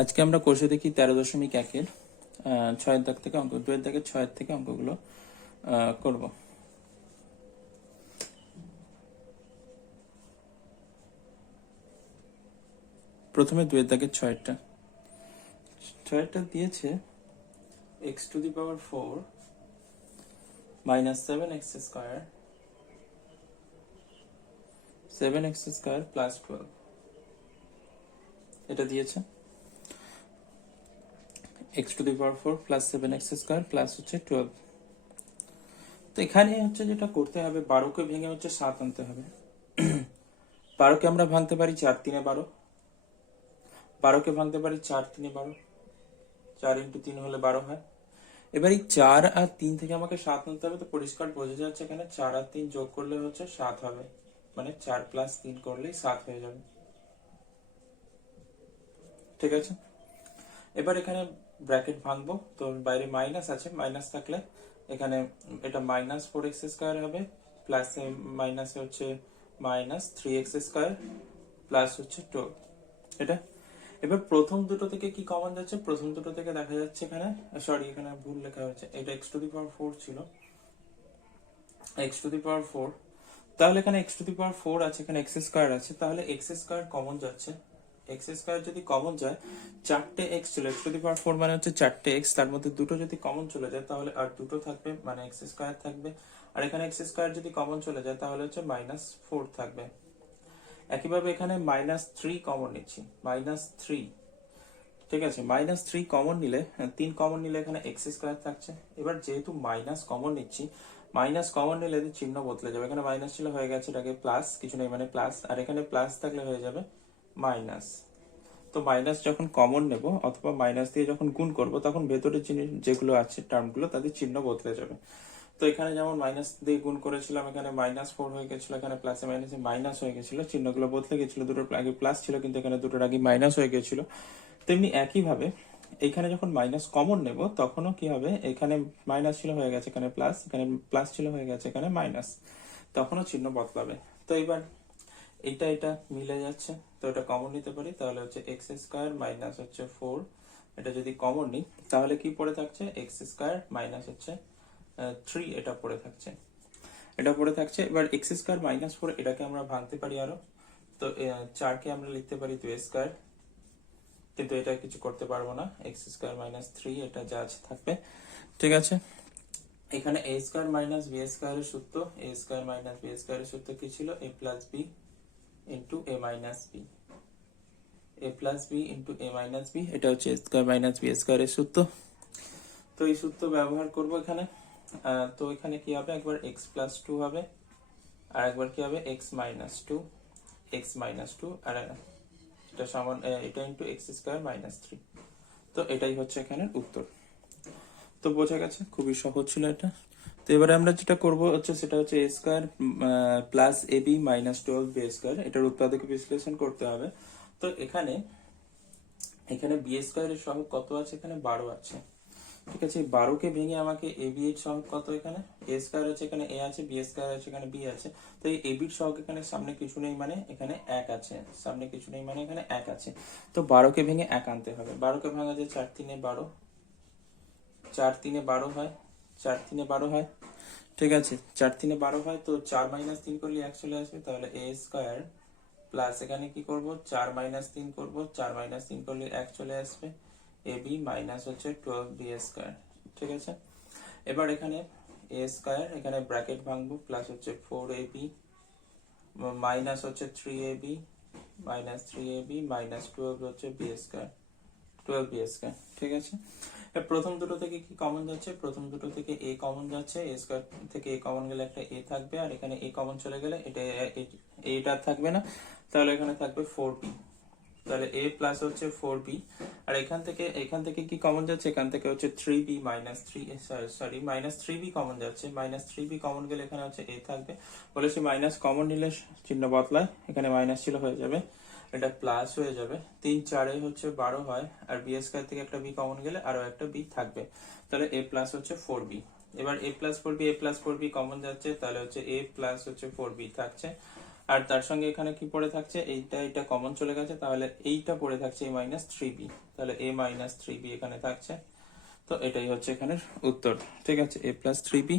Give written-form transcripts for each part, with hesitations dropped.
আজকে আমরা কোর্সে দেখি 13.1-এর 6 দাগ থেকে অঙ্ক 2 দাগের 6 থেকে অঙ্কগুলো করব। প্রথমে 2 দাগের 6টা দিয়েছে x⁴ -7x² 7x² + 12 এটা দিয়েছে x⁴ + 7x² প্লাস হচ্ছে 12। তো এখানে হচ্ছে যেটা করতে হবে 12কে ভেঙে হচ্ছে 7 আনতে হবে। 12কে আমরা ভাঙতে পারি 4 3 12, 12কে ভাঙতে পারি 4 3 12, 4 × 3 হলে 12 হয়। এবার এই 4 আর 3 থেকে আমাকে 7 আনতে হবে। তো পরিষ্কার বোঝা যাচ্ছে এখানে 4 আর 3 যোগ করলে হচ্ছে 7 হবে, মানে 4 + 3 করলেই 7 হয়ে যাবে। ঠিক আছে, এবার এখানে ব্র্যাকেট ভাঙবো। তো বাইরে মাইনাস আছে, মাইনাস থাকলে এখানে এটা -4x² হবে, প্লাস মাইনাসে হচ্ছে -3x² প্লাস হচ্ছে 12 এটা। এবার প্রথম দুটো থেকে কি কমন যাচ্ছে? প্রথম দুটো থেকে দেখা যাচ্ছে এখানে, সরি এখানে ভুল লেখা হয়েছে, এটা x⁴ ছিল, x⁴। তাহলে এখানে x⁴ আছে, এখানে x² আছে, তাহলে x² কমন যাচ্ছে। x² যদি কমন যায়, 4টে x ছিল, x⁴ মানে হচ্ছে 4টে x, তার মধ্যে দুটো যদি কমন চলে যায় তাহলে আর দুটো থাকবে, মানে x² থাকবে। আর এখানে x² যদি কমন চলে যায় তাহলে হচ্ছে -4 থাকবে। একইভাবে এখানে -3 কমন নিচ্ছি, -3। ঠিক আছে, -3 কমন নিলে, 3 কমন নিলে এখানে x² থাকছে। এবার যেহেতু মাইনাস কমন নিচ্ছি, মাইনাস কমন নিলে চিহ্ন বদলে যাবে। এখানে মাইনাস ছিল, হয়ে গেছে এটাকে প্লাস, কিছু নেই মানে প্লাস, আর এখানে প্লাস থাকলে হয়ে যাবে মাইনাস। তো মাইনাস যখন কমন নেব অথবা মাইনাস দিয়ে যখন গুণ করব, তখন ভেতরে জিনিস যেগুলো আছে টার্মগুলো, তাদের চিহ্ন বদলে যাবে। তো এখানে যেমন মাইনাস দিয়ে গুণ করেছিলাম, এখানে -4 হয়ে গেছিল, এখানে প্লাসে মাইনাসে মাইনাস হয়ে গেছিল, চিহ্নগুলো বদলে গেছিল। দুটোর আগে প্লাস ছিল কিন্তু এখানে দুটোর আগে মাইনাস হয়ে গেছিল। তেমনি একইভাবে এখানে যখন মাইনাস কমন নেব তখনও কি হবে, এখানে মাইনাস ছিল হয়ে গেছে এখানে প্লাস, এখানে প্লাস ছিল হয়ে গেছে এখানে মাইনাস, তখনও চিহ্ন বদলাবে। তো এবার এটা এটা মিলে যাচ্ছে, তো এটা কমন নিতে পারি, তাহলে হচ্ছে x² মাইনাস হচ্ছে 4। এটা যদি কমন নিই তাহলে কি পড়ে থাকছে, x² মাইনাস হচ্ছে 3, এটা পড়ে থাকছে, এটা পড়ে থাকছে। এবার x² -4 এটাকে আমরা ভাঙতে পারি আরো। তো 4কে আমরা লিখতে পারি 2², কিন্তু এটা কিছু করতে পারবো না, x² - 3 এটা যা আছে থাকবে। ঠিক আছে, এখানে a² - b² এর সূত্র, a² - b² এর সূত্র কি ছিল, a + b * a - b, a + b * a - b, এটা হচ্ছে a² - b² এর সূত্র। তো এই সূত্র ব্যবহার করব এখানে। তো এখানে কি হবে, একবার x + 2 হবে, আর একবার কি হবে x - 2, x - 2, আর এটা সমান এটা x² - 3। তো এটাই হচ্ছে এখানের উত্তর। তো বোঝা গেছে, খুবই সহজ ছিল এটা। তো এবারে আমরা যেটা করব হচ্ছে, সেটা হচ্ছে a² + ab - 12b², এটার উৎপাদক বিশ্লেষণ করতে হবে। তো এখানে b² এর সহগ কত আছে, এখানে 12 আছে। ঠিক আছে, 12কে ভেঙে আমাকে ab এর সহগ কত, এখানে a² আছে, এখানে a আছে, b² আছে, এখানে b আছে। তো এই ab এর সহগ এখানে সামনে কিছু নেই, মানে এখানে 1 আছে, সামনে কিছু নেই মানে এখানে 1 আছে। তো 12কে ভেঙে 1 আনতে হবে। 12কে ভাঙা যায় 4 3 12, 4 3 12 হয়, 4 3 12 হয়। ঠিক আছে, 4 3 12 হয়। তো 4 - 3 করলে 1 চলে আসবে, তাহলে a² প্লাস এখানে কি করব, 4 - 3 করব, 4 - 3 করলে 1 চলে আসবে, ab মাইনাস হচ্ছে 12b²। ঠিক আছে, এবার এখানে a², এখানে ব্র্যাকেট ভাঙবো, প্লাস হচ্ছে 4ab মাইনাস হচ্ছে 3ab মাইনাস 3ab মাইনাস 12 হচ্ছে b², 12b²। ঠিক আছে, প্রথম দুটো থেকে কি কমন যাচ্ছে, প্রথম দুটো থেকে a কমন যাচ্ছে, a² থেকে a কমন গেলে একটা a থাকবে, আর এখানে a কমন চলে গেলে এটা থাকবে না, তাহলে এখানে থাকবে 4b। তাহলে a প্লাস হচ্ছে 4b, আর এখান থেকে কি কমন যাচ্ছে, এখান থেকে হচ্ছে 3b - 3, সরি -3b কমন যাচ্ছে, -3b কমন গেলে এখানে হচ্ছে a থাকবে। বলেছি মাইনাস কমন নিলে চিহ্ন বদলায়, এখানে মাইনাস ছিল হয়ে যাবে, এটা প্লাস হয়ে যাবে। 3 4 হচ্ছে 12 হয়, আর b² থেকে একটা b কমন গেলে আরো একটা b থাকবে, তাহলে a প্লাস হচ্ছে 4b। এবার a + 4b কমন যাচ্ছে, তাহলে হচ্ছে a প্লাস হচ্ছে 4b থাকছে, আর তার সঙ্গে এখানে কি পড়ে থাকছে, এটা কমন চলে গেছে, তাহলে এইটা পড়ে থাকছে a মাইনাস থ্রি বি, তাহলে a মাইনাস থ্রি বি এখানে থাকছে। তো এটাই হচ্ছে এখানের উত্তর। ঠিক আছে, a plus three b,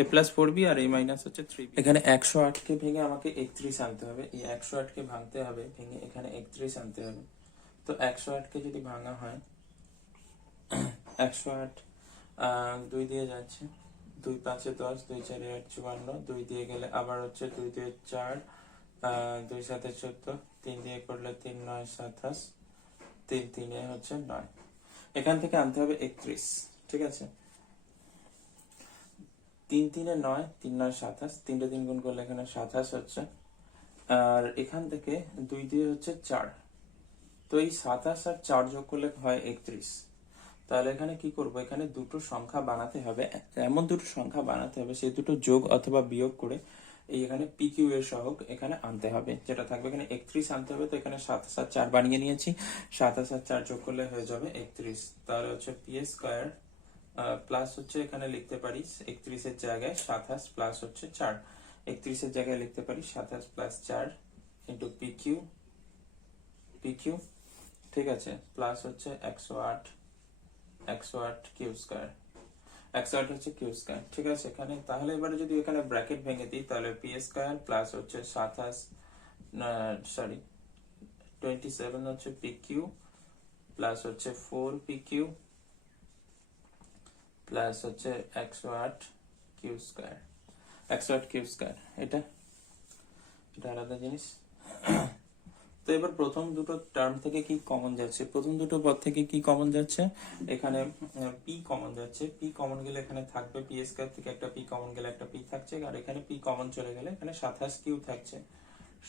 a plus four b আর a মাইনাস হচ্ছে থ্রি বি। এখানে 108কে ভেঙে আমাকে 31 আনতে হবে, এই 108কে ভাঙতে হবে, ভেঙে এখানে 31 আনতে হবে। তো 108কে যদি ভাঙা হয়, 108 দুই দিয়ে যাচ্ছে, 2 5 10, 2 4 8 54, 2 দিয়ে গেলে আবার হচ্ছে 2 দিয়ে 4, 2 7 14, 3 দিয়ে করলে 3 9 27, 3 3 হচ্ছে 9। এখান থেকে আনতে হবে 31। ঠিক আছে, 3 3 9, 3 9 27, 3 3 গুণ করলে এখানে 27 হচ্ছে। আর এখান থেকে 2 দিয়ে হচ্ছে 4, তো এই 27 আর 4 যোগ করলে হয় 31। তাহলে এখানে কি করব, এখানে দুটো সংখ্যা বানাতে হবে, এমন দুটো সংখ্যা বানাতে হবে সেই দুটো যোগ অথবা বিয়োগ করে এই এখানে পি কিউ এর সহগ এখানে আনতে হবে, যেটা থাকবে এখানে 31 আনতে হবে। তো এখানে 27 আর 4 বানিয়ে নিয়েছি, 27 আর 4 যোগ করলে হয়ে যাবে 31। তাহলে হচ্ছে পি স্কয়ার প্লাস হচ্ছে এখানে লিখতে পারি 31 এর জায়গায় 27 প্লাস হচ্ছে 4, 31 এর জায়গায় লিখতে পারি 27 প্লাস 4 ইন্টু পি কিউ। ঠিক আছে, প্লাস হচ্ছে 108 কিউ স্কয়ার, 108 হচ্ছে কিউ স্কয়ার। ঠিক আছে, এখানে তাহলে এবারে যদি এখানে ব্র্যাকেট ভেঙে দিই, তাহলে পি স্কয়ার প্লাস হচ্ছে 27 হচ্ছে পি কিউ প্লাস হচ্ছে 4 পি কিউ প্লাস হচ্ছে 108 কিউ স্কয়ার, 108 কিউ স্কয়ার। এটা আলাদা জিনিস। তো এবার প্রথম দুটো টার্ম থেকে কি কমন যাচ্ছে, প্রথম দুটো পদ থেকে কি কমন যাচ্ছে, এখানে পি কমন যাচ্ছে, পি কমন গেলে এখানে থাকবে পি স্কয়ার থেকে একটা পি কমন গেলে একটা পি থাকছে, আর এখানে পি কমন চলে গেলে এখানে 27 কিউ থাকছে,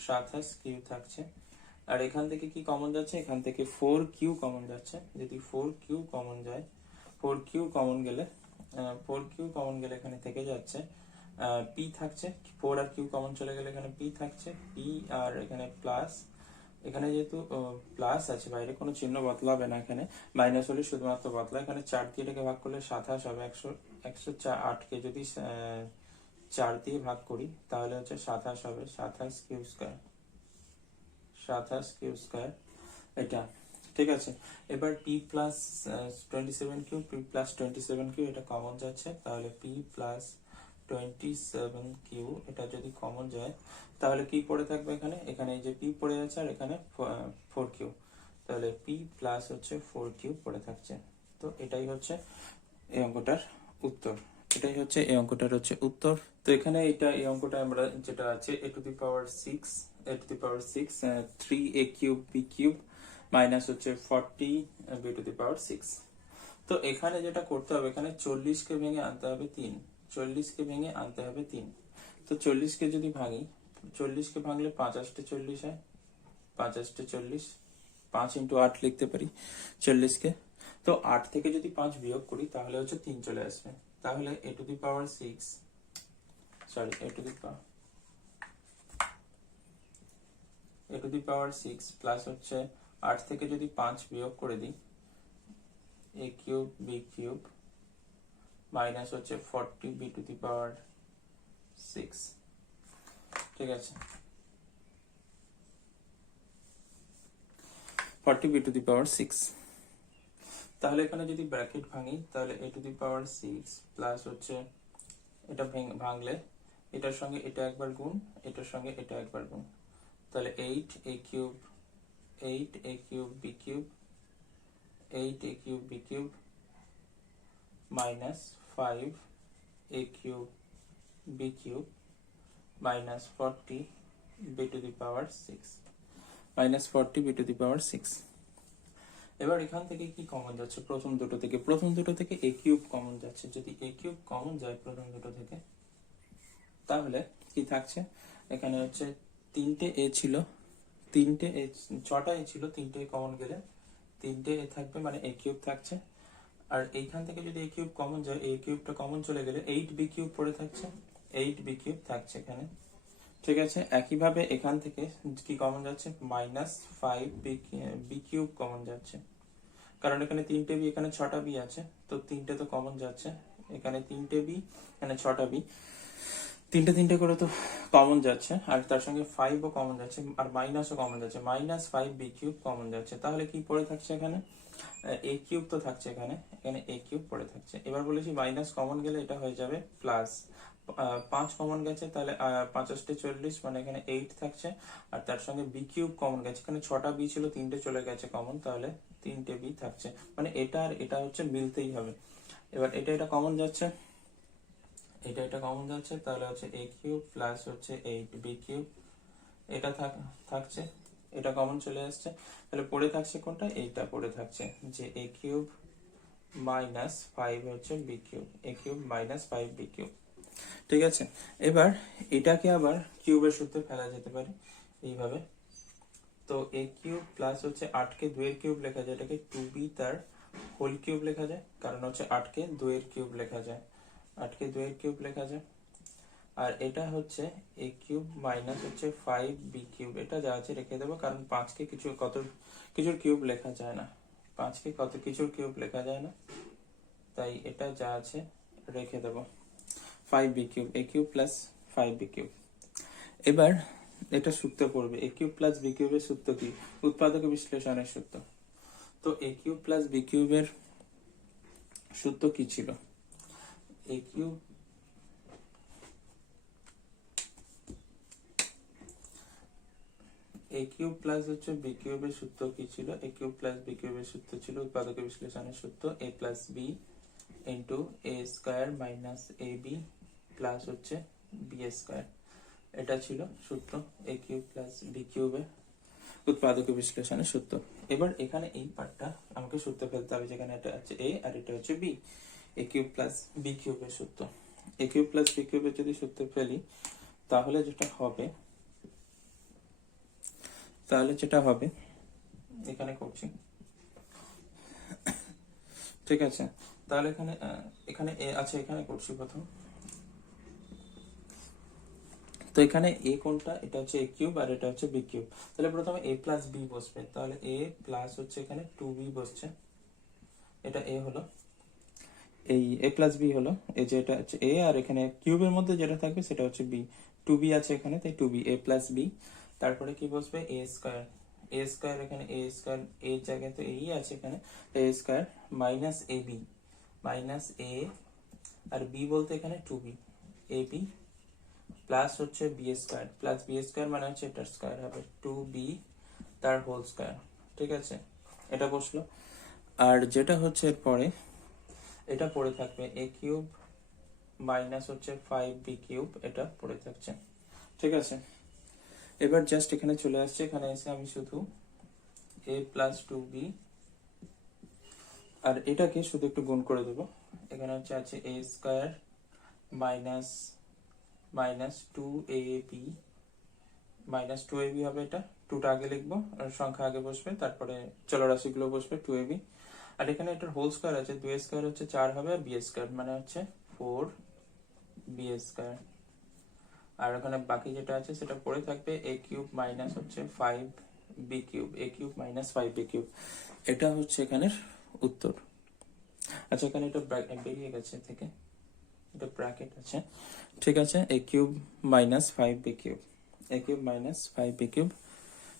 27 কিউ থাকছে। আর এখান থেকে কি কমন যাচ্ছে, এখান থেকে 4 কিউ কমন যাচ্ছে, যদি 4 কিউ কমন যায়, 4 কিউ কমন গেলে 4 কিউ কমন গেলে এখানে থেকে যাচ্ছে পি থাকছে, 4 আর কিউ কমন চলে গেলে এখানে পি থাকছে, পি আর এখানে প্লাস, এখানে যেহেতু প্লাস আছে বাইরে কোনো চিহ্ন বদলাবে না, এখানে মাইনাস হলে শুধুমাত্র বদলা। এখানে 4 দিয়ে এটাকে ভাগ করলে 27 হবে, 108কে যদি 4 দিয়ে ভাগ করি তাহলে হচ্ছে 27 হবে, 27 কিউ স্কয়ার, 27 কিউ স্কয়ার এটা। ঠিক আছে, এবার p plus 27 q, p plus 27 q এটা কমন যাচ্ছে, তাহলে p প্লাস 27 কিউ এটা যদি কমন যায় তাহলে কি পড়ে থাকবে এখানে, এখানে এই যে p পড়ে যাচ্ছে আর এখানে 4 কিউ, তাহলে p প্লাস হচ্ছে 4 কিউ পড়ে থাকছে। তো এটাই হচ্ছে এই অঙ্কটার উত্তর, এটাই হচ্ছে এই অঙ্কটার হচ্ছে উত্তর। তো এখানে এই অঙ্কটা আমরা যেটা আছে a two the power 6, a two the power 6 3a cube b cube minus হচ্ছে 40 b টু দি পাওয়ার 6। তো এখানে যেটা করতে হবে, এখানে 40কে ভেঙে আনতে হবে 3, 40কে ভেঙে আনতে হবে 3। তো 40কে যদি ভাঙি, 40কে ভাঙলে 5 8 40 হয়, 5 8 40, 5 ইন্টু 8 লিখতে পারি 40কে। তো 8 থেকে যদি 5 বিয়োগ করি তাহলে হচ্ছে 3 চলে আসবে, তাহলে a two the power 6, sorry a two the power 6 plus হচ্ছে 8 থেকে যদি 5 বিয়োগ করে দিই a cube b cube minus হচ্ছে 40 b টু দি পাওয়ার 6। ঠিক আছে, 40 b টু দি পাওয়ার 6। তাহলে এখানে যদি ব্র্যাকেট ভাঙি তাহলে a two the power 6 plus হচ্ছে এটা ভাঙলে এটার সঙ্গে এটা একবার গুণ, এটার সঙ্গে এটা একবার গুণ, তাহলে 8 a cube, 8 a cube b cube, 8 a cube b cube minus 5 a cube b cube minus 40 b to the power 6, minus 40 b to the power 6। এবার এখান থেকে কি কমন যাচ্ছে, প্রথম দুটো থেকে a কিউব কমন যাচ্ছে, যদি a কিউব কমন যায় প্রথম দুটো থেকে তাহলে কি থাকছে, এখানে হচ্ছে 3টে a ছিল, 3টে a, 6টা a ছিল, 3টে কমন গেলে 3টে a থাকবে, মানে a কিউব থাকছে। আর এইখান থেকে যদি a কিউব কমন যায়, a কিউবটা কমন চলে গেলে 8b কিউব পড়ে থাকছে, 8b কিউব থাকছে এখানে। ঠিক আছে, একইভাবে এখান থেকে কি কমন যাচ্ছে, মাইনাস 5b কিউব কমন যাচ্ছে, কারণ এখানে 3টে b, এখানে 6টা b আছে, তো 3টে তো কমন যাচ্ছে, এখানে 3টে b, এখানে 6টা b, তিনটে তিনটে করে তো কমন যাচ্ছে, আর তার সঙ্গে 5ও কমন যাচ্ছে, আর মাইনাসও কমন যাচ্ছে, -5b³ কমন যাচ্ছে। তাহলে কি পড়ে থাকছে এখানে? a³ তো থাকছে এখানে, এখানে a³ পড়ে থাকছে। এবার বলেছি মাইনাস কমন গেলে এটা হয়ে যাবে প্লাস। 5 কমন গেছে, তাহলে 5 40, মানে এখানে 8 থাকছে। আর তার সঙ্গে b³ কমন গেছে, এখানে 6টা b ছিল, 3টে চলে গেছে কমন, তাহলে 3টে b থাকছে। মানে এটা আর এটা হচ্ছে মিলতেই হবে। এবার এটা কমন যাচ্ছে, এটা কমন যাচ্ছে, তাহলে হচ্ছে a³ প্লাস হচ্ছে 8b³ এটা থাকছে, এটা কমন চলে আসছে। তাহলে পড়ে থাকছে কোনটা? এইটা পড়ে থাকছে, যে a³ মাইনাস 5 হচ্ছে b³ a³ মাইনাস 5b³। ঠিক আছে, এবার এটাকে আবার কিউবের সূত্রে ফেলা যেতে পারে এইভাবে। তো a³ প্লাস হচ্ছে 8কে 2 এর কিউব লেখা যায়, এটাকে 2b তার হোল কিউব লেখা যায়, কারণ হচ্ছে 8কে 2 এর কিউব লেখা যায়, 8কে 2 এর কিউব লেখা যায়। আর এটা হচ্ছে a³ মাইনাস হচ্ছে 5b³, এটা যা আছে রেখে দেবো, কারণ 5কে কিছুর কিউব লেখা যায় না, 5কে কত কিছুর কিউব লেখা যায় না, তাই এটা যা আছে রেখে দেবো। 5b³ a³ plus 5b³। এবার এটা সূত্র পড়বে, a³ প্লাস b³ এর সূত্র কি? উৎপাদক বিশ্লেষণের সূত্র। তো a³ প্লাস b³ এর সূত্র কি ছিল? a³ প্লাস হচ্ছে b³ এর সূত্র কি ছিল? a³ প্লাস b³ এর সূত্র ছিল উৎপাদক বিশ্লেষণের সূত্র a plus b into a square minus ab plus হচ্ছে b স্কয়ার। এটা ছিল সূত্র a³ প্লাস b³ এর উৎপাদক বিশ্লেষণের সূত্র। এবার এখানে এই পার্টটা আমাকে সূত্র ফেলতে হবে, যেখানে এটা হচ্ছে a আর এটা হচ্ছে b, a³ প্লাস b³ এর সূত্র। a³ প্লাস b³ এর যদি সূত্র ফেলি, তাহলে যেটা হবে এখানে করছি, ঠিক আছে। তাহলে এখানে a আছে, এখানে করছি প্রথম। তো এখানে a কোনটা? এটা হচ্ছে a³ আর এটা হচ্ছে b³। তাহলে প্রথমে a প্লাস b বসবে, তাহলে a প্লাস হচ্ছে এখানে 2b বসছে, এটা a হলো, এই a প্লাস b হলো, এই যে এটা হচ্ছে a, আর এখানে কিউবের মধ্যে যেটা থাকবে সেটা হচ্ছে b, 2b আছে এখানে, তাই 2b a প্লাস b। তারপরে কি বসবে? a স্কয়ার, এখানে a স্কয়ার, এর জায়গায় তো এই আছে এখানে, a square minus ab minus a, আর b বলতে এখানে 2b ab প্লাস হচ্ছে b square, plus b square মানে হচ্ছে এটার স্কয়ার হবে 2b তার হোল স্কয়ার। ঠিক আছে, এটা বসলো। আর যেটা হচ্ছে এরপরে এটা পড়ে থাকবে a³ মাইনাস হচ্ছে 5b³, এটা পড়ে থাকছে। ঠিক আছে, এবার জাস্ট এখানে চলে আসছে, এখানে এসে আমি শুধু a প্লাস 2b আর এটাকে শুধু একটু গুণ করে দেবো। এখানে হচ্ছে আছে a square minus minus 2ab minus 2ab হবে, এটা 2টা আগে লিখবো আর সংখ্যা আগে বসবে, তারপরে চলরাশিগুলো বসবে 2ab। আর এখানে এটার হোল স্কয়ার আছে, 2 স্কয়ার হচ্ছে 4 হবে, আর b স্কয়ার মানে হচ্ছে 4b স্কয়ার। আর ওখানে বাকি যেটা আছে সেটা পড়ে থাকবে a³ মাইনাস হচ্ছে 5b³ a³ মাইনাস 5b³। এটা হচ্ছে এখানের উত্তর। আচ্ছা, এখানে এটা বেরিয়ে গেছে থেকে, এটা ব্র্যাকেট আছে, ঠিক আছে। a³ minus 5b³ a³ minus 5b³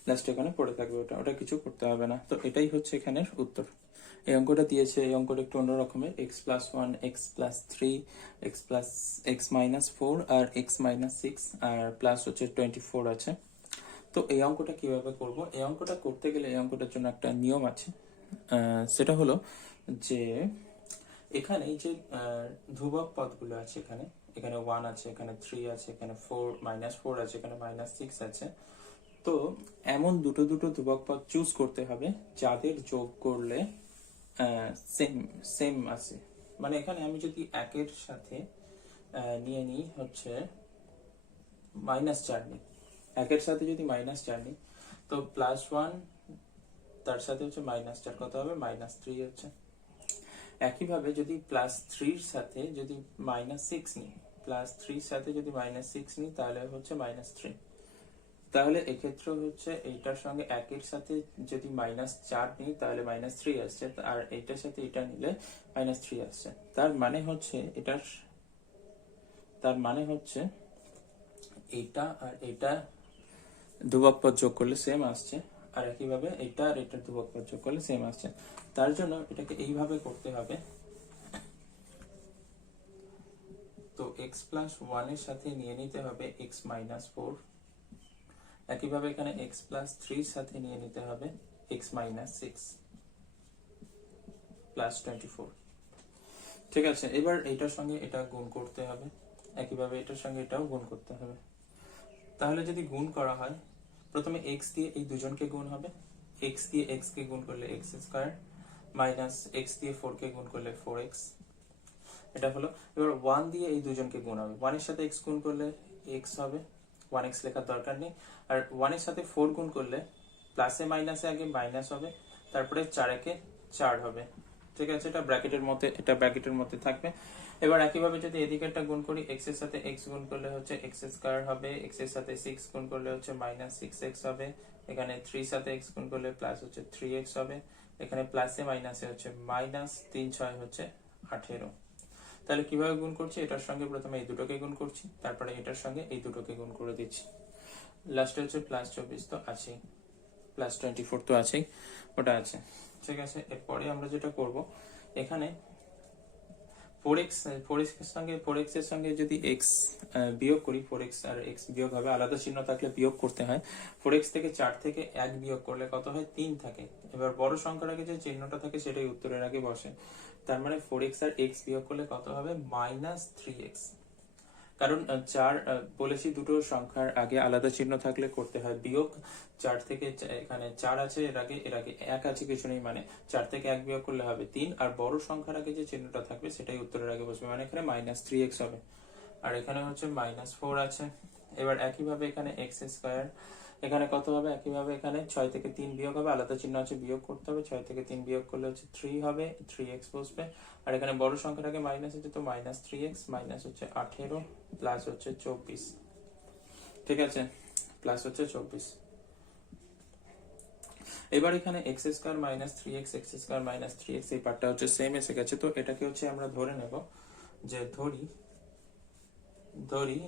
last এখানে পড়ে থাকবে, ওটা কিছু করতে হবে না। তো এটাই হচ্ছে এখানের উত্তর। এই অঙ্কটা দিয়েছে, এই অঙ্কটা একটু অন্য রকমের, x plus 1 x plus 3 x plus x minus 4 আর x মাইনাস 6 আর প্লাস হচ্ছে 24 আছে। তো এই অঙ্কটা কিভাবে করব? এই অঙ্কটা করতে গেলে এই অঙ্কটার জন্য একটা নিয়ম আছে, সেটা হলো যে এখানে এই যে ধ্রুবক পদগুলো আছে, এখানে এখানে 1 আছে, এখানে 3 আছে, এখানে 4 আছে, এখানে -6 আছে। তো এমন দুটো দুটো ধ্রুবক পদ চুজ করতে হবে যাদের যোগ করলে সেম সেম আছে। মানে এখানে আমি যদি একের সাথে নিয়ে নিই হচ্ছে -4 নিই, একের সাথে যদি -4 নিই, তো +1 তার সাথে হচ্ছে -4 কত হবে? -3 হচ্ছে। একইভাবে যদি +3 এর সাথে যদি -6 নিই, +3 সাথে যদি -6 নিই, তাহলে হচ্ছে -3। তাহলে এক্ষেত্রে হচ্ছে এইটার সঙ্গে একের সাথে যদি -4 নিই তাহলে -3 আসছে, আর এইটার সাথে এটা নিলে -3 আসছে। তার মানে হচ্ছে এটা আর এটা ধ্রুবক পদ যোগ করলে সেম আসছে, আর একইভাবে এটা আর এটা ধ্রুবক পদ যোগ করলে সেম আসছে। তার জন্য এটাকে এইভাবে করতে হবে। তো x প্লাস 1 এর সাথে নিয়ে নিতে হবে x মাইনাস 4, একইভাবে এখানে x প্লাস 3 এর সাথে নিয়ে নিতে হবে x মাইনাস 6 প্লাস 24। ঠিক আছে, এবার এটার সঙ্গে এটা গুণ করতে হবে, একইভাবে এটার সঙ্গে এটাও গুণ করতে হবে। তাহলে যদি গুণ করা হয়, প্রথমে x দিয়ে এই দুজনকে গুণ হবে, x দিয়ে x কে গুণ করলে x স্কয়ার মাইনাস x দিয়ে 4 কে গুণ করলে 4x, এটা হলো। এবার 1 দিয়ে এই দুজনকে গুণ হবে, 1 এর সাথে x গুণ করলে x হবে, 1x লেখার দরকার নেই। আর 1 এর সাথে 4 গুণ করলে প্লাসে মাইনাসে আগে মাইনাস হবে, তারপরে 4 একে 4 হবে। ঠিক আছে, এটা ব্র্যাকেটের মধ্যে থাকবে। এবার একইভাবে যদি এদিকেরটা গুণ করি, x এর সাথে x গুণ করলে হচ্ছে x স্কয়ার হবে, x এর সাথে 6 গুণ করলে হচ্ছে মাইনাস 6x হবে, এখানে 3 সাথে x গুণ করলে প্লাস হচ্ছে 3x হবে, এখানে প্লাসে মাইনাসে হচ্ছে মাইনাস 3 6 হচ্ছে 18। তাহলে কিভাবে গুণ করছি, এটার সঙ্গে প্রথমে এই দুটোকে গুণ করছি, তারপরে এটার সঙ্গে এই দুটোকে গুণ করে দিচ্ছি, লাস্টে হচ্ছে প্লাস 24 তো আছেই, প্লাস 24 তো আছেই, ওটা আছে। ঠিক আছে, এরপরে আমরা যেটা করব, এখানে 4x এর সঙ্গে যদি x বিয়োগ করি, 4x আর x বিয়োগ হবে, আলাদা চিহ্ন থাকলে বিয়োগ করতে হয়। 4x থেকে 4 থেকে 1 বিয়োগ করলে কত হয়, 3 থাকে। এবার বড় সংখ্যার আগে যে চিহ্নটা থাকে সেটাই উত্তরের আগে বসে, তার মানে 4x আর x বিয়োগ করলে কত হবে, মাইনাস 3x। কারণ 4 বলেছি, দুটো সংখ্যার আগে আলাদা চিহ্ন থাকলে করতে হয় বিয়োগ। 4 থেকে এখানে 4 আছে, এর আগে 1 আছে, কিছু নেই, মানে 4 থেকে 1 বিয়োগ করলে হবে 3, আর বড় সংখ্যার আগে যে চিহ্নটা থাকবে সেটাই উত্তরের আগে বসবে, মানে এখানে মাইনাস 3x হবে, আর এখানে হচ্ছে মাইনাস 4 আছে। এবার একইভাবে এখানে x স্কয়ার, এখানে কত হবে, একইভাবে এখানে 6 থেকে 3 বিয়োগ হবে, আলাদা চিহ্ন আছে বিয়োগ করতে হবে, 6 থেকে 3 বিয়োগ করলে হচ্ছে 3 হবে, 3x বসবে, আর এখানে বড় সংখ্যার আগে মাইনাস আছে, তো মাইনাস 3x মাইনাস হচ্ছে 18 প্লাস হচ্ছে 24। ঠিক আছে, প্লাস হচ্ছে 24। এবার এখানে x square minus 3x, x square minus 3x, এই পার্টটা হচ্ছে সেম এসে গেছে, তো এটাকে হচ্ছে আমরা ধরে নেব যে ধরি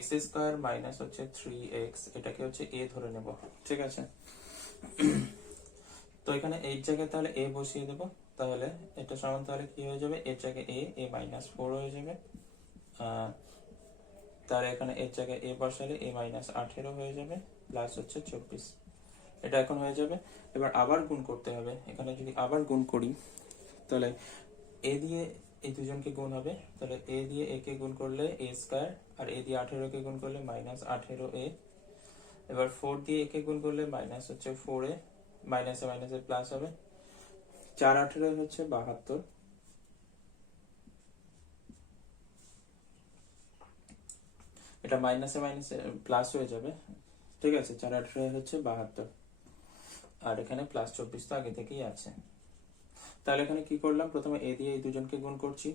x স্কয়ার মাইনাস হচ্ছে 3x, এটাকে হচ্ছে a ধরে নেব। ঠিক আছে, তো এখানে এই জায়গায় তাহলে a বসিয়ে দেব, তাহলে এটা সমান, তাহলে কি হয়ে যাবে, এর জায়গায় a মাইনাস 4 হয়ে যাবে, তার এখানে এর জায়গায় a বসালে a মাইনাস 18 হয়ে যাবে, প্লাস হচ্ছে 24, এটা এখন হয়ে যাবে। এবার আবার গুণ করতে হবে, এখানে যদি আবার গুণ করি, তাহলে a দিয়ে এই দুজনকে গুণ হবে, তাহলে a দিয়ে a কে গুণ করলে a স্কয়ার, আর a দিয়ে 18 কে গুণ করলে মাইনাস 18a, এবার 4 দিয়ে a কে গুণ করলে মাইনাস হচ্ছে 4a, মাইনাসে মাইনাসে প্লাস হবে, 4 18 হচ্ছে 72, এটা মাইনাসে মাইনাসে প্লাস হয়ে যাবে। ঠিক আছে, 4 18 হচ্ছে 72, আর এখানে প্লাস 24 তো আগে থেকেই আছে। তাহলে এখানে কি করলাম, প্রথমে a দিয়ে এই দুজনকে গুণ করছি,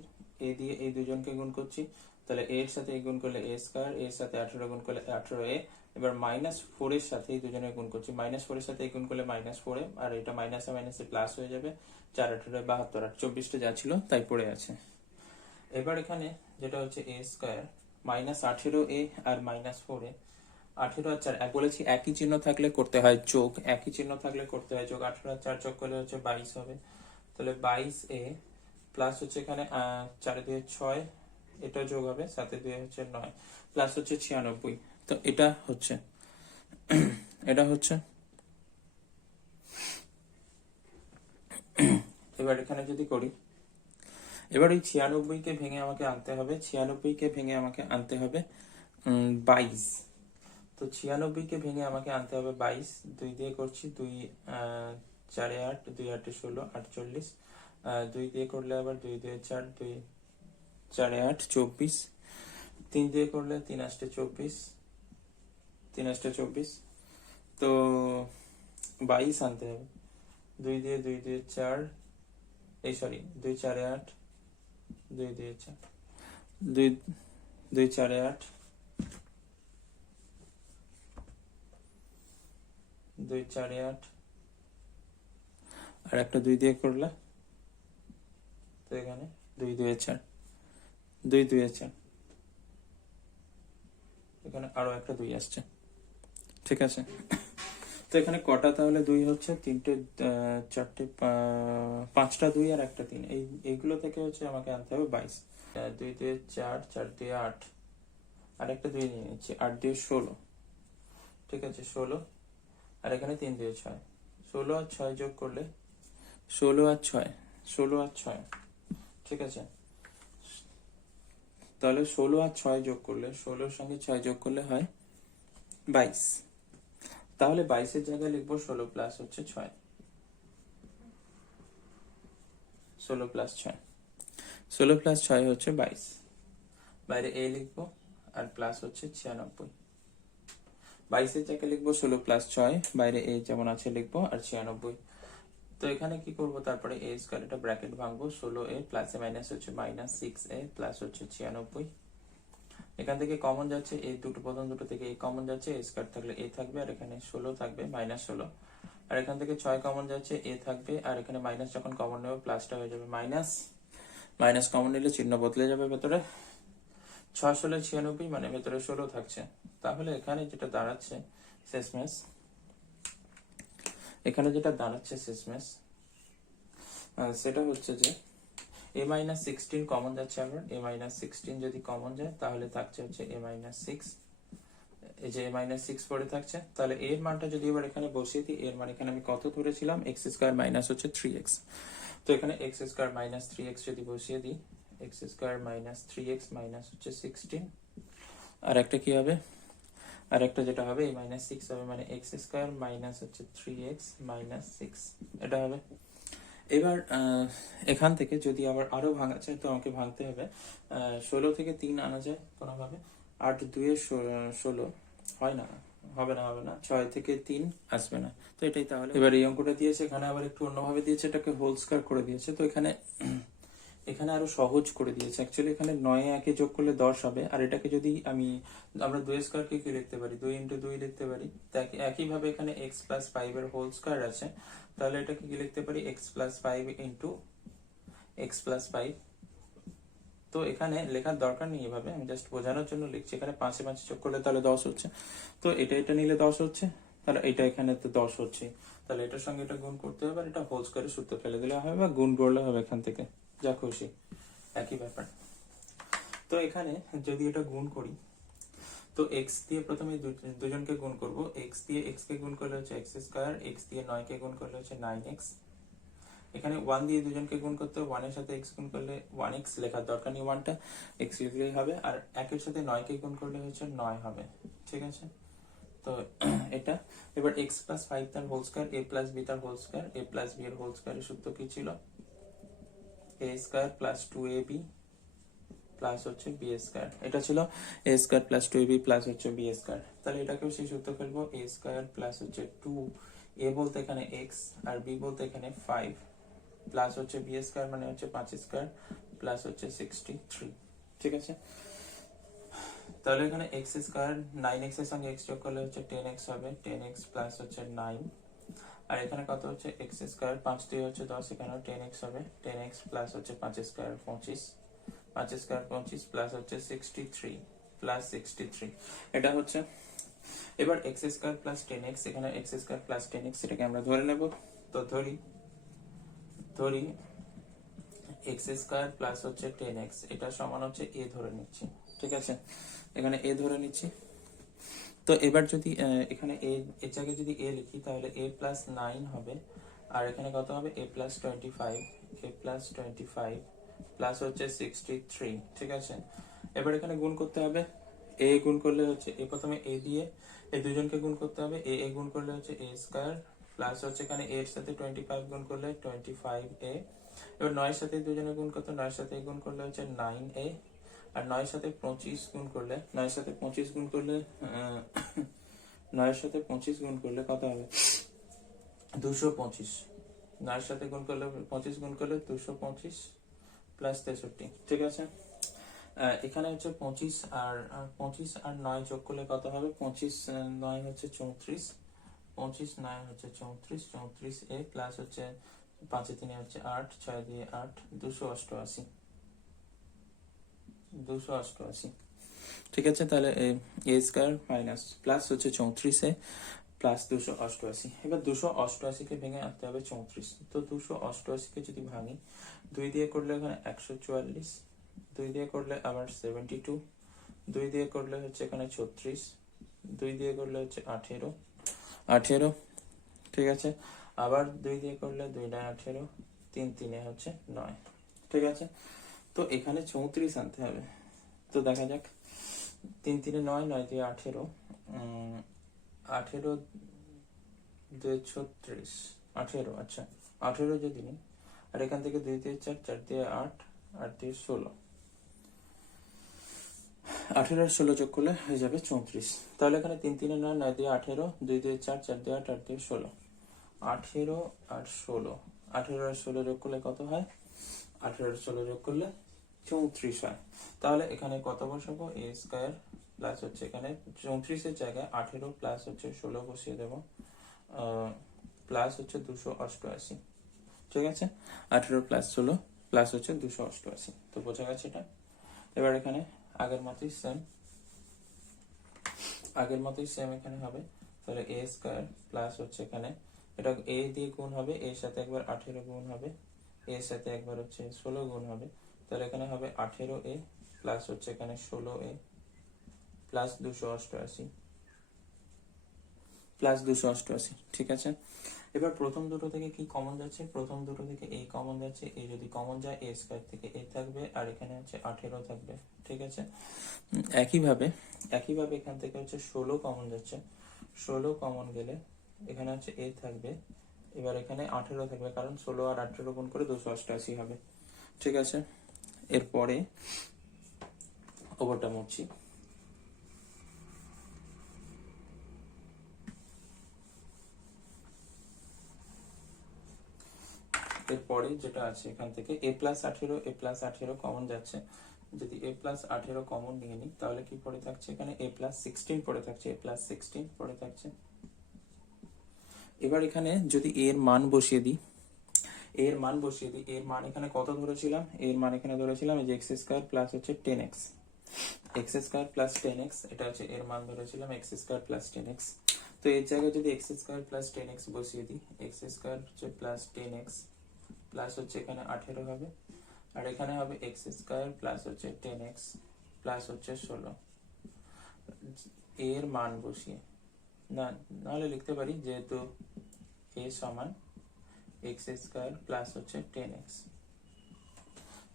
a দিয়ে এই দুজনকে গুণ করছি, তাহলে a এর সাথে গুণ করলে a স্কয়ার, a এর সাথে 18 গুণ করলে 18a, এবার মাইনাস 4 এর সাথে এই দুজনের গুণ করছি, মাইনাস 4 এর সাথে গুণ করলে মাইনাস 4a, আর এটা মাইনাসে মাইনাসে প্লাস হয়ে যাবে, 4 18 72, আর 24টা যা ছিল তাই পড়ে আছে। এবার এখানে যেটা হচ্ছে a স্কয়ার মাইনাস 18a আর মাইনাস 4a, 18 আর 4 এক বলেছি, একই চিহ্ন থাকলে করতে হয় যোগ, একই চিহ্ন থাকলে করতে হয় যোগ, 18 আর 4 যোগ করলে হচ্ছে 22 হবে, তাহলে 22a প্লাস হচ্ছে এখানে 4 দিয়ে 6, এটা যোগ হবে, 7 দিয়ে হচ্ছে 9, প্লাস হচ্ছে 96, তো এটা হচ্ছে এবার এখানে যদি করি, এবার এই 96 কে ভেঙে আমাকে আনতে হবে, 96 কে ভেঙে আমাকে আনতে হবে 22, তো 96 কে ভেঙে আমাকে আনতে হবে 22, 2 দিয়ে করছি, 2 4 8, 2 8 16 48, 2 দিয়ে করলে আবার 2 2 4, 2 4 8 24, 3 দিয়ে করলে 3 8 24, 3 8 24, তো 22 আনতে হবে, 2 দিয়ে 2 দিয়ে 4, এই সরি 2 4 8, 2 দিয়ে 4, 2 2 4 8, 2 4 8, আর একটা 2 দিয়ে করলে, তো এখানে 2 2 4, 2 2 4, এখানে আরো একটা 2 আসছে, ঠিক আছে। তো এখানে কটা তাহলে 2 হচ্ছে, 3টে 4টে 5টা 2 আর একটা 3, এইগুলো থেকে হচ্ছে আমাকে আনতে হবে 22। 2 দিয়ে 4, 4 দিয়ে 8, আর একটা 2 নিয়ে নিচ্ছি, 8 দিয়ে 16, ঠিক আছে 16, আর এখানে 3 দিয়ে 6, 16 আর 6 যোগ করলে 16 আর 6, 16 আর 6, ঠিক আছে। তাহলে 16 আর 6 যোগ করলে, 16 সঙ্গে 6 যোগ করলে হয় 22। তাহলে 22-এর জায়গায় লিখবো 16 প্লাস হচ্ছে 6, 16 প্লাস 6, 16 প্লাস 6 হচ্ছে 22, বাইরে a লিখবো, আর প্লাস হচ্ছে 96। 22-এর জায়গায় লিখবো 16 প্লাস 6, বাইরে a যেমন আছে লিখবো, আর 96। তো এখানে কি করব, তারপরে a স্কয়ার, এটা ব্র্যাকেট ভাঙবো, 16a প্লাস এ মাইনাস হচ্ছে মাইনাস 6a প্লাস হচ্ছে 96। এখান থেকে কমন যাচ্ছে, এই দুটো প্রথম দুটো থেকে a কমন যাচ্ছে, a স্কয়ার থাকলে a থাকবে, আর এখানে 16 থাকবে মাইনাস 16, আর এখান থেকে 6 কমন যাচ্ছে, a থাকবে, আর এখানে মাইনাস যখন কমন নেবে প্লাসটা হয়ে যাবে মাইনাস, মাইনাস কমন নিলে চিহ্ন বদলে যাবে ভেতরে, 6 16 96, মানে ভেতরে 16 থাকছে। তাহলে এখানে যেটা দাঁড়াচ্ছে শেষমেশ, এখানে যেটা দাঁড়াচ্ছে শেষমেশ সেটা হচ্ছে যে a মাইনাস 16 কমন যাচ্ছে, আবার a মাইনাস 16 যদি কমন যায় তাহলে থাকছে হচ্ছে a মাইনাস 6, এই যে a মাইনাস 6 পড়ে থাকছে। তাহলে এর মানটা যদি এবার এখানে বসিয়ে দিই, এর মান এখানে আমি কত ধরেছিলাম, x স্কয়ার মাইনাস হচ্ছে 3x। তো এখানে x স্কয়ার মাইনাস 3x যদি বসিয়ে দিই, x square minus 3x minus হচ্ছে 16, আর একটা কি হবে, আর একটা যেটা হবে a মাইনাস 6 হবে, মানে x স্কয়ার মাইনাস হচ্ছে 3x মাইনাস 6, এটা হবে। এবার এখান থেকে যদি আবার আরো ভাঙা চাই, তো আমাকে ভাঙতে হবে, 16 থেকে 3 আনা যায় কোনোভাবে, 8 2 16 হয় না, হবে না, হবে না, 6 থেকে 3 আসবে না, তো এটাই তাহলে। এবার এই অঙ্কটা দিয়েছে, এখানে আবার একটু অন্যভাবে দিয়েছে, এটাকে হোল স্কয়ার করে দিয়েছে, তো এখানে এখানে আরো সহজ করে দিয়েছে। অ্যাকচুয়ালি এখানে 9 একে যোগ করলে 10 হবে, আর এটাকে যদি আমরা 2 স্কয়ারকে কি লিখতে পারি, 2 ইনটু 2 লিখতে পারি। তাই একইভাবে এখানে x প্লাস 5 এর হোল স্কয়ার আছে, তাহলে এটাকে কি লিখতে পারি, x plus 5 into x plus 5। তো এখানে লেখার দরকার নেই এভাবে, আমি জাস্ট বোঝানোর জন্য লিখছি। এখানে 5 এ 5 যোগ করলে তাহলে 10 হচ্ছে, তো এটা নিলে 10 হচ্ছে, তাহলে এটা এখানে তো 10 হচ্ছে, তাহলে এটার সঙ্গে এটা গুণ করতে হবে, আর এটা হোল স্কয়ারের সূত্র ফেলে দিলে হবে, বা গুণ করলে হবে এখান থেকে, যা খুশি, একই ব্যাপার। তো এখানে যদি এটা গুণ করি, তো x দিয়ে প্রথমে দুজনকে গুণ করব, x দিয়ে x কে গুণ করলে হচ্ছে x স্কয়ার, x দিয়ে 9 কে গুণ করলে হচ্ছে 9x। এখানে 1 দিয়ে দুজনকে গুণ করতে হবে, 1 এর সাথে x গুণ করলে 1x, লেখার দরকার নেই 1টা, x লিখলেই হবে, আর 1 এর সাথে 9 কে গুণ করলে হচ্ছে 9 হবে, ঠিক আছে। তো এটা এবার x প্লাস 5 তার whole square, a plus b তার whole square, a plus b এর হোল স্কয়ারের সূত্র কি ছিল, a square plus 2ab plus হচ্ছে বি স্কয়ার, এটা ছিল A square plus 2ab plus হচ্ছে বি স্কয়ার। তাহলে এটাকেও সেই সূত্র ফেলবো, এ স্কয়ার প্লাস হচ্ছে 2, এ বলতে এখানে x আর বি বলতে এখানে 5, প্লাস হচ্ছে বি স্কয়ার মানে হচ্ছে 5 স্কয়ার, প্লাস হচ্ছে 63, ঠিক আছে। তাহলে এখানে x স্কয়ার 9x এর সঙ্গে x যোগ করলে হচ্ছে 10x হবে, 10x প্লাস হচ্ছে 9, আর এখানে কত হচ্ছে x স্কয়ার, 5 দিয়ে হচ্ছে 10, এখানেও 10x হবে, 10x প্লাস হচ্ছে 5 স্কয়ার 25, 5 স্কয়ার 25 প্লাস হচ্ছে 63 প্লাস 63, এটা হচ্ছে। এবার x স্কয়ার প্লাস 10x, এখানে x স্কয়ার প্লাস 10x এটাকে আমরা ধরে নেব, তো ধরি x স্কয়ার প্লাস হচ্ছে 10x, এটা সমান হচ্ছে a ধরে নিচ্ছি, ঠিক আছে, এখানে a ধরে নিচ্ছি। তো এবার যদি এখানে এর জায়গায় যদি a লিখি, তাহলে a প্লাস 9 হবে, আর এখানে কত হবে, a plus 25, a plus 25 plus হচ্ছে 63, ঠিক আছে। এবার এখানে গুণ করতে হবে, a গুণ করলে হচ্ছে a, প্রথমে a দিয়ে এই দুজনকে গুণ করতে হবে, a গুণ করলে হচ্ছে a স্কয়ার, প্লাস হচ্ছে এখানে a এর সাথে 25 গুণ করলে 25a, এবার 9 এর সাথে দুজনে গুণ করতে, 9 এর সাথে গুণ করলে হচ্ছে 9a, আর 9 এর সাথে 25 গুণ করলে, 9 এর সাথে 25 গুণ করলে 9 এর সাথে 25 গুণ করলে কত হবে, 225, 9 এর সাথে গুণ করলে 25 গুণ করলে 225 প্লাস 63, ঠিক আছে। এখানে হচ্ছে 25 আর 25 আর 9 যোগ করলে কত হবে, 25 9 হচ্ছে 34, 25 9 হচ্ছে 34, 34a প্লাস হচ্ছে 5 3 হচ্ছে 8, 6 দিয়ে 8, 288, ঠিক আছে, তাহলে এ স্কোয়ার মাইনাস প্লাস হচ্ছে 34 প্লাস 288। এবার 288-কে ভেঙে আনতে হবে 34। তো 288-কে যদি ভাঙি, 2 দিয়ে করলে এখানে 144, 2 দিয়ে করলে আবার 72, 2 দিয়ে করলে হচ্ছে এখানে 36, 2 দিয়ে করলে হচ্ছে 18, ঠিক আছে। আবার 2 দিয়ে করলে 2 9 18, 3 3 হচ্ছে 9, ঠিক আছে। তো এখানে 34 আনতে হবে। তো দেখা যাক, 3 3 9, 9 দিয়ে 18, 18 2 36, 18, আচ্ছা 18 যদি নিই, আর এখান থেকে 2 দিয়ে 4, 4 দিয়ে 8, 8 দিয়ে 16, 18 আর 16 যোগ করলে হয়ে যাবে 34। তাহলে এখানে 3 3 9, 9 দিয়ে 18, 2 দিয়ে 4, 4 দিয়ে 8, 8 দিয়ে 16, 18 আর 16, 18 আর 16 যোগ করলে কত হয়? 18 আর 16 যোগ করলে 34 হয়। তাহলে এখানে কত বসাবো? এ স্কয়ার প্লাস হচ্ছে এখানে 34-এর জায়গায় 18 প্লাস হচ্ছে 16 বসিয়ে দেবো, প্লাস হচ্ছে 288, ঠিক আছে। 18 প্লাস 16 প্লাস হচ্ছে 288। তো বোঝা গেছে এটা। এবার এখানে আগের মতোই সেম এখানে হবে। তাহলে এ স্কয়ার প্লাস হচ্ছে এখানে এটা এ দিয়ে গুণ হবে, এর সাথে একবার 18 গুণ হবে, এর সাথে একবার হচ্ছে 16 গুণ হবে। তাহলে এখানে হবে 18a প্লাস হচ্ছে এখানে 16a প্লাস 288, ঠিক আছে। এবার প্রথম দুটো থেকে কি কমন যাচ্ছে? প্রথম দুটো থেকে এই কমন যাচ্ছে, এই যদি কমন যায় এ স্কয়ার থেকে এ থাকবে, আর এখানে হচ্ছে 18 থাকবে, ঠিক আছে। একইভাবে এখান থেকে হচ্ছে 16 কমন যাচ্ছে, 16 কমন গেলে এখানে হচ্ছে এ থাকবে, এবার এখানে 18 থাকবে, কারণ 16 আর 18 গুণ করে 288 হবে, ঠিক আছে। এরপরে ওভারটা মুছছি। এরপরে যেটা আছে এখান থেকে এ প্লাস 18 কমন যাচ্ছে, যদি এ প্লাস 18 কমন নিয়ে নিই তাহলে কি পড়ে থাকছে? এখানে এ প্লাস 16 পড়ে থাকছে, এ প্লাস 16 পড়ে থাকছে। এবার এখানে যদি এর মান বসিয়ে দিই, এর মান এখানে কত ধরেছিলাম? এর মান এখানে ধরেছিলাম যে এক্স স্কয়ার প্লাস হচ্ছে 10x, x square plus 10x, এটা হচ্ছে এর মান ধরেছিলাম এক্স স্কয়ার প্লাস 10x। তো এর জায়গায় যদি এক্স স্কয়ার প্লাস 10x বসিয়ে দিই, এক্স স্কয়ার হচ্ছে প্লাস 10x প্লাস হচ্ছে এখানে 18 হবে, আর এখানে হবে এক্স স্কয়ার প্লাস হচ্ছে 10x প্লাস হচ্ছে 16, এর মান বসিয়ে নাহলে লিখতে পারি যেহেতু এ সমান এক্স স্কয়ার প্লাস হচ্ছে 10x,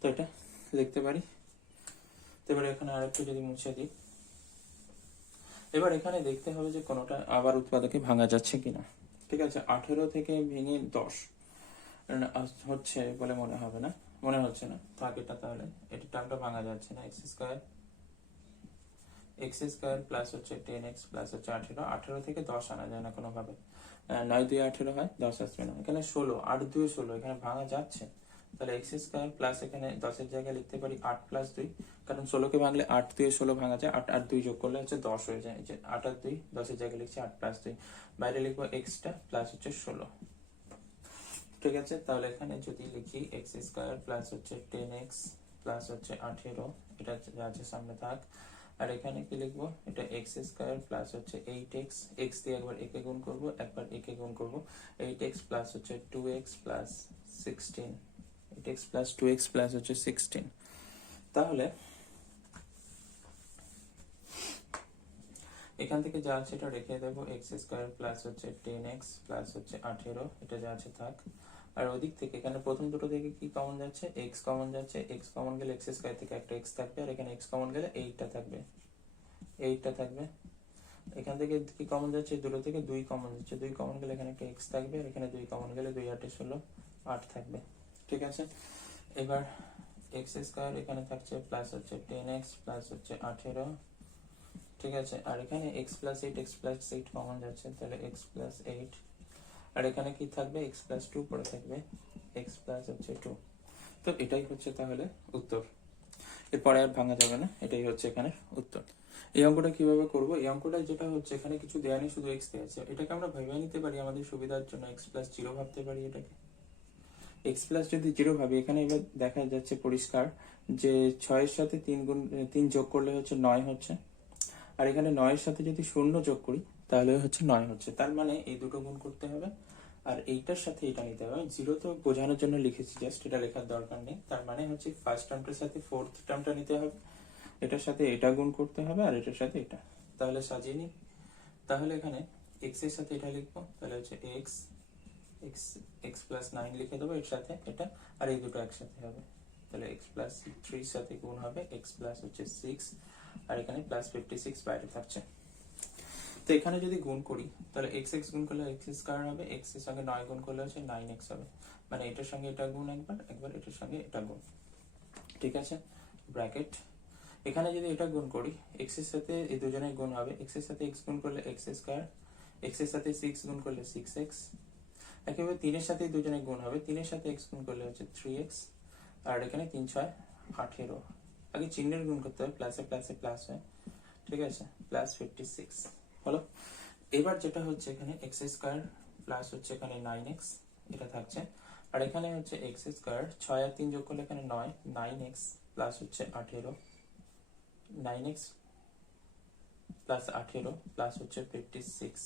তো এটা লিখতে পারি। তো এবার এখানে আরেকটু যদি মুছে দিই, এবার এখানে দেখতে হবে যে কোনোটা আবার উৎপাদকে ভাঙা যাচ্ছে কিনা, ঠিক আছে। 18 থেকে ভেঙে 10 হচ্ছে বলে মনে হচ্ছে না, থাক এটা, তাহলে এটা টার্মটা ভাঙা যাচ্ছে না। এক্স স্কয়ার প্লাস হচ্ছে 10x প্লাস হচ্ছে 18 থেকে 10 আনা যায় না কোনোভাবে, 9 2 18 হয়, 10 আসবে না। এখানে 16, 8 2 16, এখানে ভাঙা যাচ্ছে। তাহলে এক্স স্কয়ার প্লাস এখানে 10-এর জায়গায় লিখতে পারি 8 প্লাস 2, কারণ 16-কে ভাঙলে 8 2 16 ভাঙা যায়, 8 আর 2 যোগ করলে হচ্ছে 10 হয়ে যায়। এই যে 8 আর 2, 10-এর জায়গায় লিখছি 8 প্লাস 2, বাইরে লিখবো এক্সটা প্লাস হচ্ছে 16, ঠিক আছে। তাহলে এখানে যদি লিখি এক্স স্কয়ার প্লাস হচ্ছে 10x প্লাস হচ্ছে 18, এটা যা আছে সামনে থাক, আর এখানে কি লিখবো? এটা এক্স স্কয়ার প্লাস হচ্ছে 8x, এক্স দিয়ে একবার একে গুণ করবো, একবার একে গুণ করবো, 8x প্লাস হচ্ছে 2x plus 16, 8x plus 2x plus হচ্ছে 16। তাহলে এখান থেকে যা আছে এটা রেখে দেবো, এক্স স্কয়ার প্লাস হচ্ছে 10x প্লাস হচ্ছে 18, এটা যা আছে থাক। আর ওদিক থেকে এখানে প্রথম দুটো থেকে কি কমন যাচ্ছে? x কমন যাচ্ছে, x কমন গেলে এক্স স্কয়ার থেকে একটা x থাকবে, আর এখানে x কমন গেলে 8টা থাকবে, 8টা থাকবে। এখান থেকে কি কমন যাচ্ছে? দুটো থেকে 2 কমন যাচ্ছে, 2 কমন গেলে এখানে একটা x থাকবে, আর এখানে 2 কমন গেলে 2 8 16, 8 থাকবে, ঠিক আছে। এবার এক্স স্কয়ার এখানে থাকছে প্লাস হচ্ছে 10x প্লাস হচ্ছে 18, ঠিক আছে। আর এখানে x প্লাস 8 কমন যাচ্ছে, তাহলে x প্লাস 8, আর এখানে কি থাকবে? x প্লাস 2 পড়ে থাকবে, x প্লাস হচ্ছে 2। তো এটাই হচ্ছে তাহলে উত্তর, এরপরে আর ভাঙা যাবে না, এটাই হচ্ছে এখানে উত্তর। এই অঙ্কটা কিভাবে করব? এই অঙ্কটা যেটা হচ্ছে এখানে কিছু দেয়া নেই, শুধু x দেয়া আছে, এটাকে আমরা ভেবে নিতে পারি আমাদের সুবিধার জন্য x প্লাস 0 ভাবতে পারি এটাকে। এক্স প্লাস যদি 0 ভাবি, এখানে এবার দেখা যাচ্ছে পরিষ্কার যে 6 এর সাথে 3 যোগ করলে হচ্ছে 9 হচ্ছে, আর এখানে 9 এর সাথে যদি 0 যোগ করি তাহলে হচ্ছে 9 হচ্ছে। তার মানে এই দুটো গুণ করতে হবে, আর এইটার সাথে এটা নিতে হবে। 0 তো বোঝানোর জন্য লিখেছি, জাস্ট এটা লেখার দরকার নেই। তার মানে হচ্ছে ফার্স্ট টার্মটার সাথে ফোর্থ টার্মটা নিতে হবে, এটার সাথে এটা গুণ করতে হবে, আর এটার সাথে এটা। তাহলে সাজিয়ে নিই। তাহলে এখানে x এর সাথে এটা লিখবো, তাহলে হচ্ছে x x x প্লাস 9 লিখে দেবো এর সাথে এটা, আর এই দুটো একসাথে হবে। তাহলে x প্লাস 3 সাথে গুণ হবে x প্লাস হচ্ছে 6, আর এখানে প্লাস 56 বাইরে থাকছে। তো এখানে যদি গুণ করি তাহলে x x গুণ করলে x স্কয়ার হবে, x এর সঙ্গে 9 গুণ করলে হচ্ছে 9x হবে। মানে এটার সঙ্গে এটা গুণ একবার এটার সঙ্গে এটা গুণ, ঠিক আছে, ব্র্যাকেট। এখানে যদি এটা গুণ করি, x এর সাথে এই দুজনের গুণ হবে, x এর সাথে x গুণ করলে x স্কয়ার, x এর সাথে 6 গুণ করলে 6x, একেবারে 3 এর সাথে দুজনের গুণ হবে, 3 এর সাথে x গুণ করলে হচ্ছে 3x, আর এখানে 3 6 18। আগে চিহ্নের গুণ করতে হবে, প্লাসে প্লাসে প্লাস হয়, ঠিক আছে, প্লাস 56 হলো। এবার যেটা হচ্ছে এখানে x স্কয়ার প্লাস হচ্ছে এখানে 9x এটা থাকছে, আর এখানে হচ্ছে x স্কয়ার 6 আর 3 যোগ করলে এখানে 9, 9x প্লাস হচ্ছে 18, 9x প্লাস 18 প্লাস হচ্ছে 56,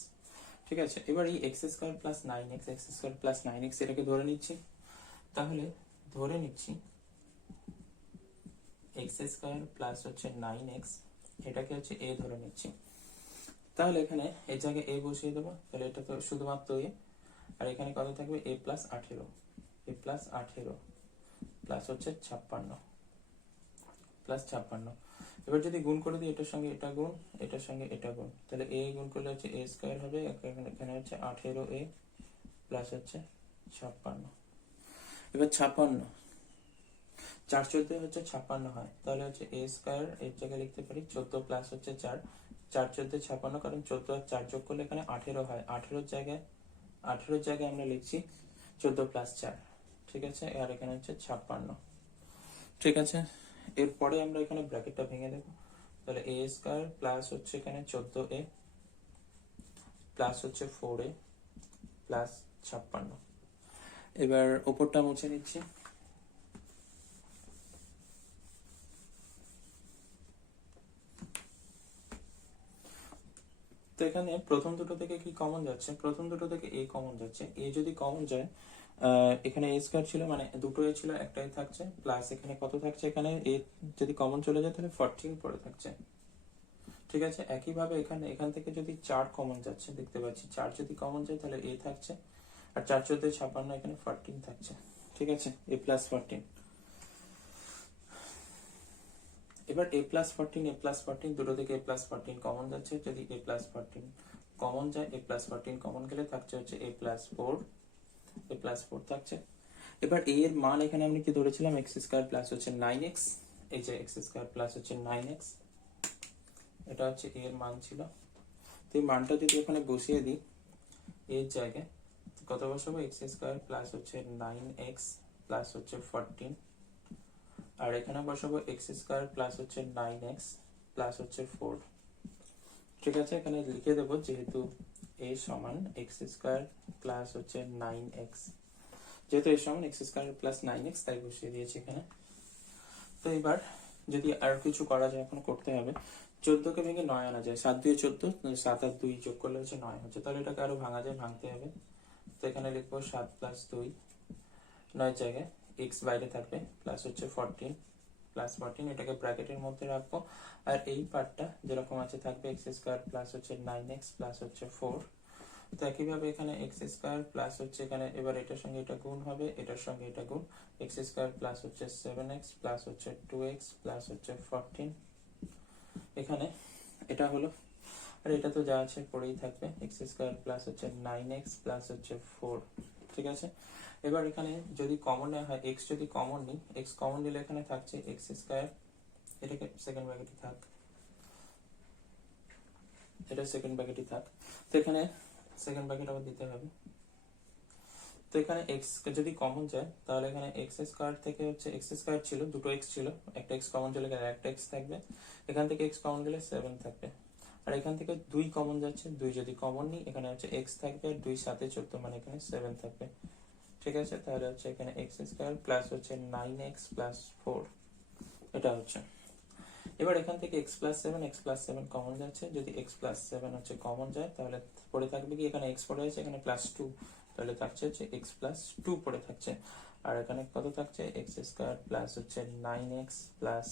ঠিক আছে। এবার এই x square plus 9x, x square plus 9x এটাকে ধরে নিচ্ছি। তাহলে ধরে নিচ্ছি x স্কয়ার প্লাস হচ্ছে 9x, এটাকে হচ্ছে a ধরে নিচ্ছি। তাহলে এখানে এই জায়গায় a বসিয়ে দেবো, তাহলে এটা তো শুধুমাত্র a, আর এখানে কত থাকবে a plus 18, a plus 18 plus হচ্ছে 56 প্লাস 56। এবার যদি গুণ করে দিই, এটার সঙ্গে এটা গুণ, এটার সঙ্গে এটা গুণ, তাহলে a গুণ করলে হচ্ছে a স্কয়ার হবে, এখানে হচ্ছে 18a প্লাস হচ্ছে 56। এবার 56 4 14 হচ্ছে 56 হয়, তাহলে হচ্ছে a স্কয়ার এর জায়গায় লিখতে পারি 14 প্লাস হচ্ছে 4, 4 14 56, কারণ 14 আর 4 যোগ করলে এখানে 18 হয়, 18 জায়গায় আমরা লিখছি 14 প্লাস 4, ঠিক আছে, আর এখানে হচ্ছে 56, ঠিক আছে। এরপরে আমরা এখানে ব্র্যাকেটটা ভেঙে দেবো, তাহলে a স্কয়ার প্লাস হচ্ছে এখানে 14a প্লাস হচ্ছে 4a প্লাস 56। এবার উপরটা মুছে নিচ্ছি। তো এখানে প্রথম দুটো থেকে কি কমন যাচ্ছে, প্রথম দুটো থেকে a কমন যাচ্ছে, a যদি কমন যায় এখানে a স্কয়ার ছিল, মানে দুটো a ছিল একটাই থাকছে, প্লাস এখানে কত থাকছে, এখানে a যদি কমন চলে যায় তাহলে 14 পড়ে থাকছে, ঠিক আছে। একইভাবে এখান থেকে যদি 4 কমন যাচ্ছে, দেখতে পাচ্ছি 4 যদি কমন যায় তাহলে a থাকছে, আর 4 14 56 এখানে 14 থাকছে, ঠিক আছে, a প্লাস 14। এবার a প্লাস 14 দুটো থেকে a প্লাস 14 কমন যাচ্ছে, যদি a প্লাস 14 কমন যায়, a প্লাস 14 কমন গেলে থাকছে হচ্ছে a প্লাস 4 থাকছে। এবার a এর মান এখানে আমরা কি ধরেছিলাম, x স্কয়ার প্লাস হচ্ছে 9x, এই যে x স্কয়ার প্লাস হচ্ছে 9x, এটা হচ্ছে a এর মান ছিল। তো এই মানটা যদি এখানে বসিয়ে দিই এর জায়গায়, কত বসাবো, x স্কয়ার প্লাস হচ্ছে 9x প্লাস হচ্ছে 14, আর এখানে বসাবো x স্কয়ার প্লাস হচ্ছে 9x প্লাস হচ্ছে 4, ঠিক আছে। এখানে লিখে দেবো যেহেতু a সমান x স্কয়ার প্লাস হচ্ছে 9x, যেহেতু a সমান x স্কয়ার প্লাস 9x তাই বসিয়ে দিয়েছি এখানে। তো এবার যদি আর কিছু করা যায়, এখন করতে হবে, 14 কে ভেঙে 9 আনা যায়, 7 2 14, 7 আর 2 যোগ করলে হচ্ছে 9 হচ্ছে, তাহলে এটাকে আরো ভাঙা যায়, ভাঙতে হবে। তো এখানে লিখবো 7 প্লাস 2, 9 জায়গায় x বাইরে থাকবে, প্লাস হচ্ছে 14 প্লাস 14, এটাকে ব্র্যাকেটের মধ্যে রাখবো, আর এই পার্টটা যেরকম আছে থাকবে x স্কয়ার প্লাস হচ্ছে 9x প্লাস হচ্ছে 4। তো একইভাবে এখানে x স্কয়ার প্লাস হচ্ছে এখানে এবার এটার সঙ্গে এটা গুণ হবে, এটার সঙ্গে এটা গুণ, x স্কয়ার প্লাস হচ্ছে 7x প্লাস হচ্ছে 2x প্লাস হচ্ছে 14, এখানে এটা হলো, আর এটা তো যা আছে পড়েই থাকবে, x স্কয়ার প্লাস হচ্ছে 9x প্লাস হচ্ছে 4, ঠিক আছে। এবার এখানে যদি কমন নেওয়া হয়, x যদি কমন নিই, x কমন নিলে এখানে থাকছে x স্কয়ার, এটাকে সেকেন্ড ব্র্যাকেটে থাক, এটা সেকেন্ড ব্র্যাকেটে থাক, তো এখানে সেকেন্ড ব্র্যাকেট আবার দিতে হবে। তো এখানে x যদি কমন যায় তাহলে এখানে x স্কয়ার থেকে হচ্ছে x স্কয়ার ছিল, দুটো x ছিল, একটা x কমন চলে গেলে একটা x থাকবে, এখান থেকে x কমন গেলে 7 থাকবে, আর এখান থেকে 2 কমন যাচ্ছে, 2 যদি কমন নিই এখানে হচ্ছে x থাকবে, আর 2 সাথে 14 মানে এখানে 7 থাকবে, ঠিক আছে, তাহলে হচ্ছে এখানে এক্স স্কোয়ার প্লাস হচ্ছে 9x প্লাস 4, এটা হচ্ছে। এবার এখান থেকে x প্লাস 7 কমন যাচ্ছে, যদি x প্লাস 7 হচ্ছে কমন যায় তাহলে পড়ে থাকবে কি, এখানে x পড়ে আছে, এখানে প্লাস 2, তাহলে থাকছে হচ্ছে x প্লাস 2 পড়ে থাকছে। আর এখানে কত থাকছে, এক্স স্কোয়ার প্লাস হচ্ছে 9x প্লাস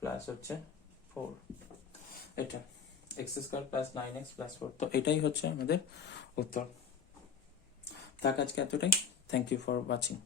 প্লাস হচ্ছে 4, এটা x square plus 9x plus 4। তো এটাই হচ্ছে আমাদের উত্তর। থাক আজকে এতটাই। Thank you for watching.